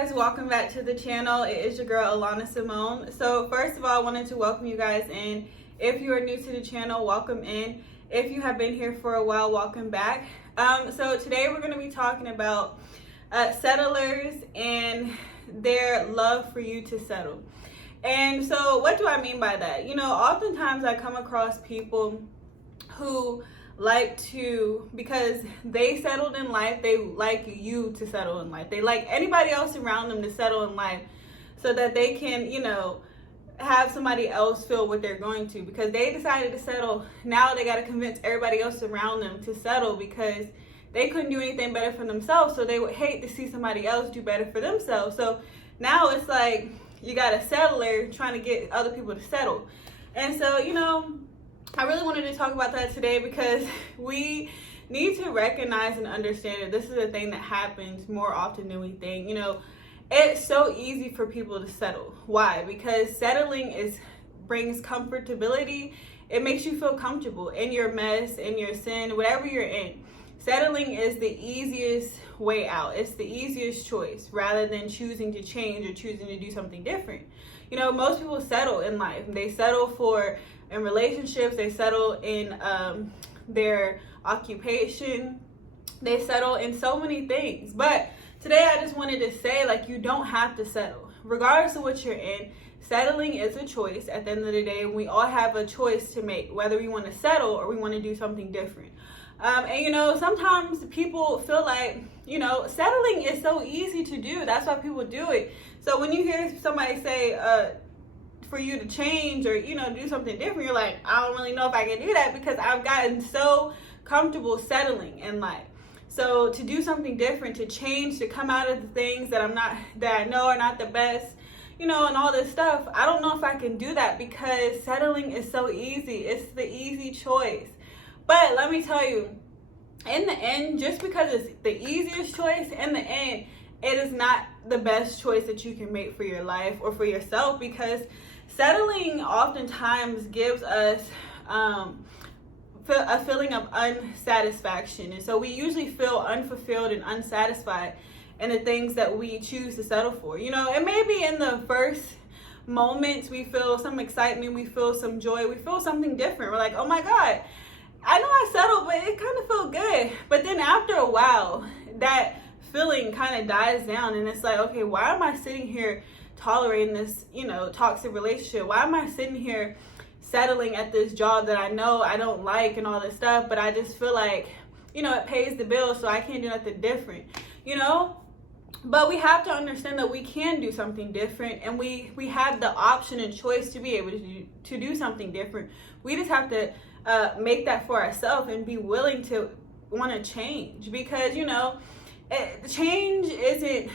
guys, welcome back to the channel. It is your girl Alana Simone. So first of all, I wanted to welcome you guys in. If you are new to the channel, welcome in. If you have been here for a while, welcome back. So today we're going to be talking about settlers and their love for you to settle. And so what do I mean by that? You know, oftentimes I come across people who like to, because they settled in life, they like you to settle in life. They like anybody else around them to settle in life so that they can, you know, have somebody else feel what they're going to, because they decided to settle. Now they got to convince everybody else around them to settle because they couldn't do anything better for themselves. So they would hate to see somebody else do better for themselves. So now it's like you got a settler trying to get other people to settle. And so, you know, I really wanted to talk about that today because we need to recognize and understand that this is a thing that happens more often than we think. You know, it's so easy for people to settle. Why? Because settling brings comfortability. It makes you feel comfortable in your mess, in your sin, whatever you're in. Settling is the easiest way out. It's the easiest choice rather than choosing to change or choosing to do something different. You know, most people settle in life. They settle in relationships, they settle in their occupation, they settle in so many things. But today I just wanted to say, like, you don't have to settle. Regardless of what you're in, settling is a choice. At the end of the day, we all have a choice to make, whether we want to settle or we want to do something different. And you know, sometimes people feel like, you know, settling is so easy to do. That's why people do it. So when you hear somebody say, for you to change or, you know, do something different, you're like, I don't really know if I can do that because I've gotten so comfortable settling in life. So to do something different, to change, to come out of the things that I know are not the best, you know, and all this stuff, I don't know if I can do that because settling is so easy. It's the easy choice. But let me tell you, in the end, just because it's the easiest choice, in the end, it is not the best choice that you can make for your life or for yourself, because settling oftentimes gives us a feeling of unsatisfaction. And so we usually feel unfulfilled and unsatisfied in the things that we choose to settle for. You know, it may be in the first moments we feel some excitement, we feel some joy, we feel something different. We're like, oh my God, I know I settled, but it kind of felt good. But then after a while, that feeling kind of dies down and it's like, okay, why am I sitting here tolerating this, you know, toxic relationship? Why am I sitting here settling at this job that I know I don't like and all this stuff, but I just feel like, you know, it pays the bills, so I can't do nothing different, you know? But we have to understand that we can do something different, and we have the option and choice to be able to do something different. We just have to make that for ourselves and be willing to want to change, because, you know, change isn't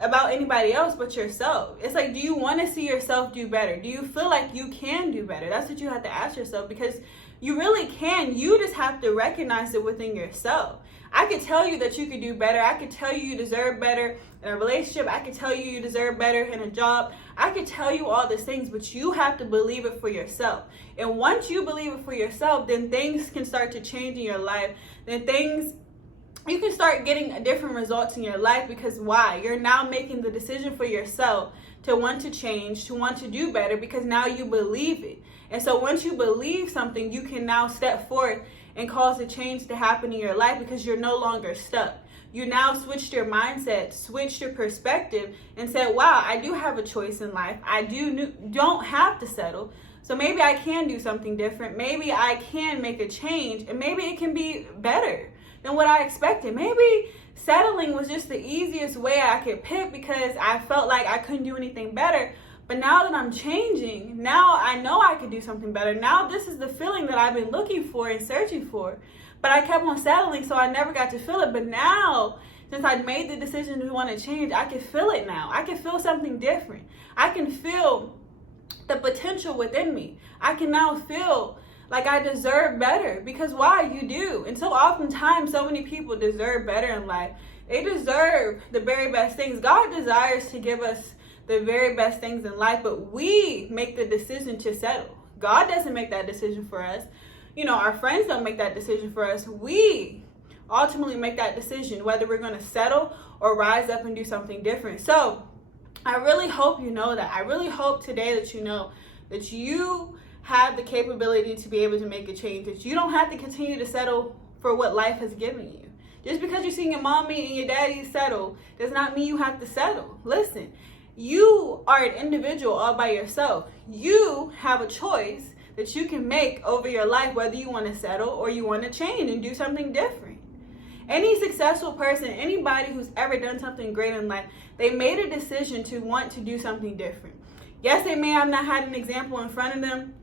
about anybody else but yourself. It's like, do you want to see yourself do better? Do you feel like you can do better? That's what you have to ask yourself, because you really can. You just have to recognize it within yourself. I could tell you that you could do better. I could tell you deserve better in a relationship. I could tell you deserve better in a job. I could tell you all these things, but you have to believe it for yourself. And once you believe it for yourself, then things can start to change in your life. You can start getting different results in your life, because why? You're now making the decision for yourself to want to change, to want to do better, because now you believe it. And so once you believe something, you can now step forth and cause a change to happen in your life, because you're no longer stuck. You now switched your mindset, switched your perspective, and said, wow, I do have a choice in life. I don't have to settle. So maybe I can do something different. Maybe I can make a change, and maybe it can be better than what I expected. Maybe settling was just the easiest way I could pick because I felt like I couldn't do anything better. But now that I'm changing, now I know I could do something better. Now this is the feeling that I've been looking for and searching for. But I kept on settling, so I never got to feel it. But now, since I made the decision to want to change, I can feel it now. I can feel something different. I can feel the potential within me. I can now feel like I deserve better, because why? You do. And so oftentimes, so many people deserve better in life. They deserve the very best things. God desires to give us the very best things in life, but we make the decision to settle. God doesn't make that decision for us. You know, our friends don't make that decision for us. We ultimately make that decision, whether we're going to settle or rise up and do something different. So I really hope you know that. I really hope today that you know that you have the capability to be able to make a change, that you don't have to continue to settle for what life has given you. Just because you're seeing your mommy and your daddy settle does not mean you have to settle. Listen, you are an individual all by yourself. You have a choice that you can make over your life, whether you want to settle or you want to change and do something different. Any successful person, anybody who's ever done something great in life, they made a decision to want to do something different. Yes, they may have not had an example in front of them.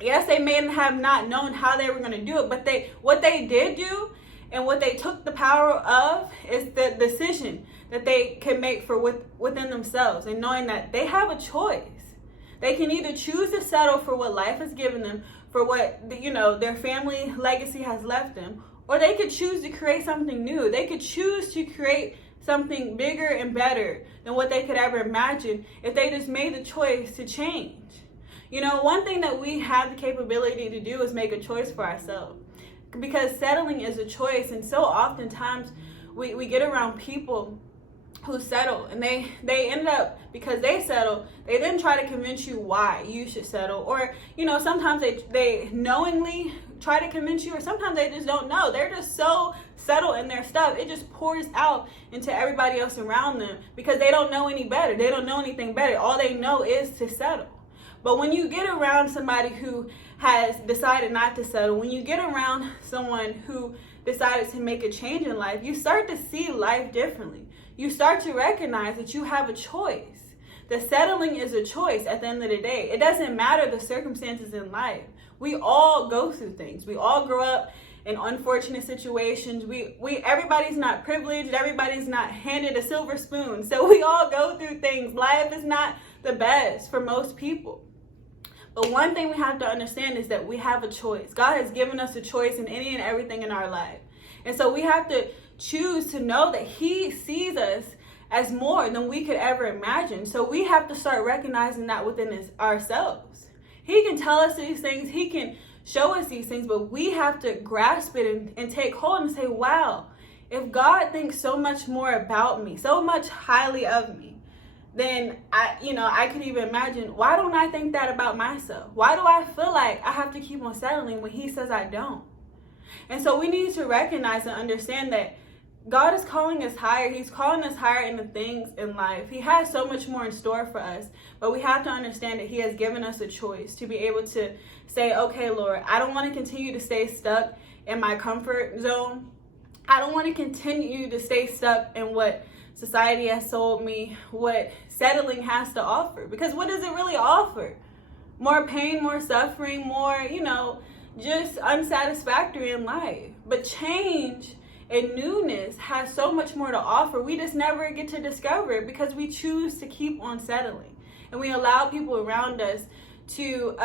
Yes, they may have not known how they were going to do it, but what they did do and what they took the power of is the decision that they can make for within themselves, and knowing that they have a choice. They can either choose to settle for what life has given them, for what their family legacy has left them, or they could choose to create something new. They could choose to create something bigger and better than what they could ever imagine if they just made the choice to change. One thing that we have the capability to do is make a choice for ourselves, because settling is a choice. And so oftentimes we get around people who settle, and they end up, because they settle, they then try to convince you why you should settle. Or sometimes they knowingly try to convince you, or sometimes they just don't know. They're just so settled in their stuff, it just pours out into everybody else around them, because they don't know any better. They don't know anything better. All they know is to settle. But when you get around somebody who has decided not to settle, when you get around someone who decided to make a change in life, you start to see life differently. You start to recognize that you have a choice. That settling is a choice at the end of the day. It doesn't matter the circumstances in life. We all go through things. We all grow up in unfortunate situations. Everybody's not privileged. Everybody's not handed a silver spoon. So we all go through things. Life is not the best for most people. But one thing we have to understand is that we have a choice. God has given us a choice in any and everything in our life. And so we have to choose to know that He sees us as more than we could ever imagine. So we have to start recognizing that within ourselves. He can tell us these things. He can show us these things, but we have to grasp it and take hold and say, wow, if God thinks so much more about me, so much highly of me, then I could even imagine, why don't I think that about myself? Why do I feel like I have to keep on settling when He says I don't? And so we need to recognize and understand that God is calling us higher. He's calling us higher in the things in life. He has so much more in store for us, but we have to understand that He has given us a choice to be able to say, okay, Lord, I don't want to continue to stay stuck in my comfort zone. I don't want to continue to stay stuck in what society has sold me, what settling has to offer. Because what does it really offer? More pain, more suffering, more, just unsatisfactory in life. But change and newness has so much more to offer. We just never get to discover it because we choose to keep on settling. And we allow people around us to,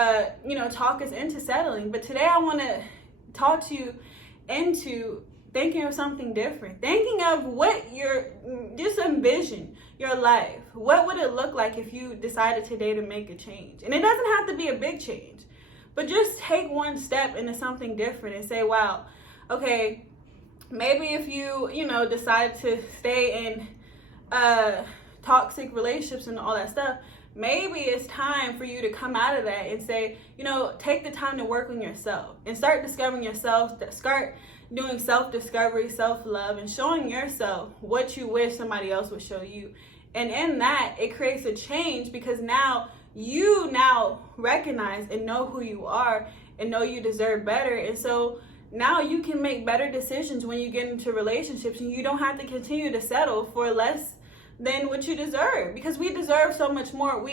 talk us into settling. But today I want to talk to you into thinking of something different, thinking of just envision your life. What would it look like if you decided today to make a change? And it doesn't have to be a big change, but just take one step into something different and say, wow, okay, maybe if you, decide to stay in toxic relationships and all that stuff, maybe it's time for you to come out of that and say, take the time to work on yourself and start discovering yourself, start doing self-discovery, self-love, and showing yourself what you wish somebody else would show you. And in that, it creates a change because now you recognize and know who you are and know you deserve better. And so now you can make better decisions when you get into relationships, and you don't have to continue to settle for less than what you deserve, because we deserve so much more.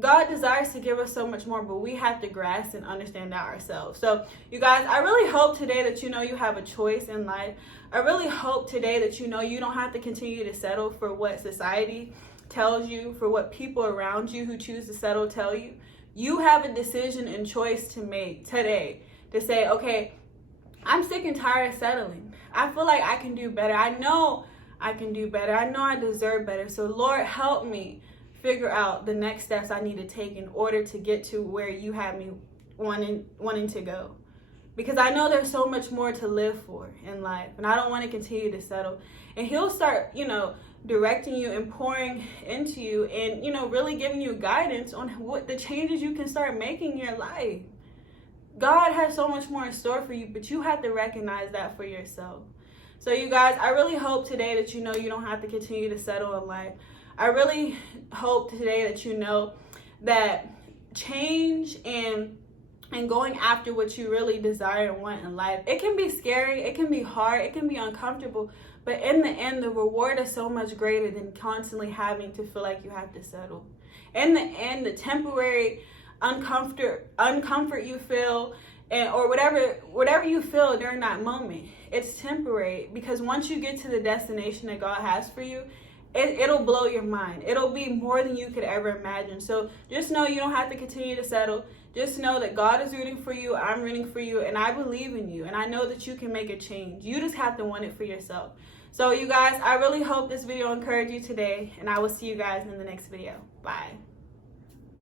God desires to give us so much more, but we have to grasp and understand that ourselves. So you guys, I really hope today that you have a choice in life. I really hope today that you don't have to continue to settle for what society tells you, for what people around you who choose to settle tell you. You have a decision and choice to make today to say, okay, I'm sick and tired of settling. I feel like I can do better. I know I can do better. I know I deserve better. So Lord, help me figure out the next steps I need to take in order to get to where you have me wanting to go. because I know there's so much more to live for in life, and I don't want to continue to settle. And he'll start, directing you and pouring into you, and, really giving you guidance on what the changes you can start making in your life. God has so much more in store for you, but you have to recognize that for yourself. So you guys, I really hope today that you don't have to continue to settle in life. I really hope today that you know that change and going after what you really desire and want in life, it can be scary, it can be hard, it can be uncomfortable, but in the end, the reward is so much greater than constantly having to feel like you have to settle. In the end, the temporary uncomfort you feel, or whatever you feel during that moment, it's temporary, because once you get to the destination that God has for you, it'll blow your mind. It'll be more than you could ever imagine. So just know you don't have to continue to settle. Just know that God is rooting for you, I'm rooting for you, and I believe in you, and I know that you can make a change. You just have to want it for yourself. So you guys, I really hope this video encouraged you today, and I will see you guys in the next video. Bye.